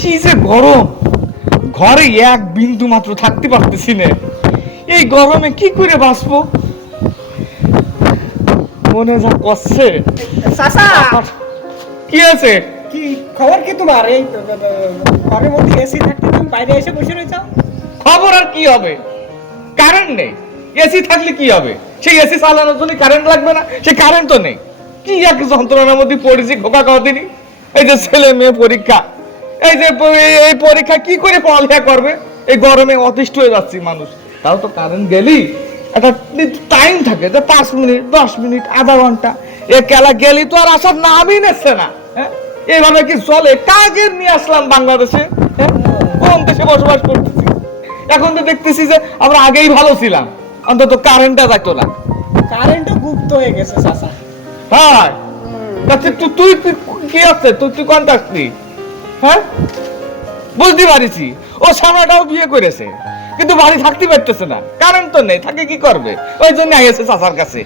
কি যে গরম, ঘরে এক বিন্দু মাত্র থাকতে পারতেছি না। এই গরমে কি করে বাঁচবো, মনে যা করছে। চাচা, কি আছে? কি খবর কি তোমার? এই ঘরের মধ্যে এসি থাকতে তুমি বাইরে এসে বসে রয়েছো। খবর আর কি হবে, কারেন্ট নেই। এসি থাকলে কি হবে, সেই এসি চালানোর জন্য কারেন্ট লাগবে না? সেই কারেন্ট তো নেই। কি এক যন্ত্রণার মধ্যে পড়েছি খোকা কদিনই। এই যে ছেলে মেয়ে পরীক্ষা, এই যে এই পরীক্ষা কি করে পড়ালেখা করবে, এই গরমে অতিষ্ঠ হয়ে যাচ্ছি মানুষ। তাও তো কারেন্ট গেলেই একটা টাইম থাকে, যে 5 মিনিট 10 মিনিট আধা ঘন্টা, এ কেলা গেলি তো আর আসার নামই নিচ্ছে না। হ্যাঁ, এইভাবে কি চলে? কাকে নিয়ে আসলাম বাংলাদেশে? হ্যাঁ, কোন দেশে বসবাস করতেছি? এখন তো দেখতেছি যে আমরা আগেই ভালো ছিলাম, অন্তত কারেন্টটা থাকতো না। কারেন্টও গুপ্ত হয়ে গেছে চাচা। হ্যাঁ, তুই কি আছে, তুই কোনটা আসলি? হ্যাঁ, বুঝতে পারিছি ও সামনাটাও বিয়ে করেছে, কিন্তু বাড়ি থাকতে পারতেছে না, কারেন্ট তো নেই, থাকে কি করবে? ওই জন্য আইছে চাচার কাছে।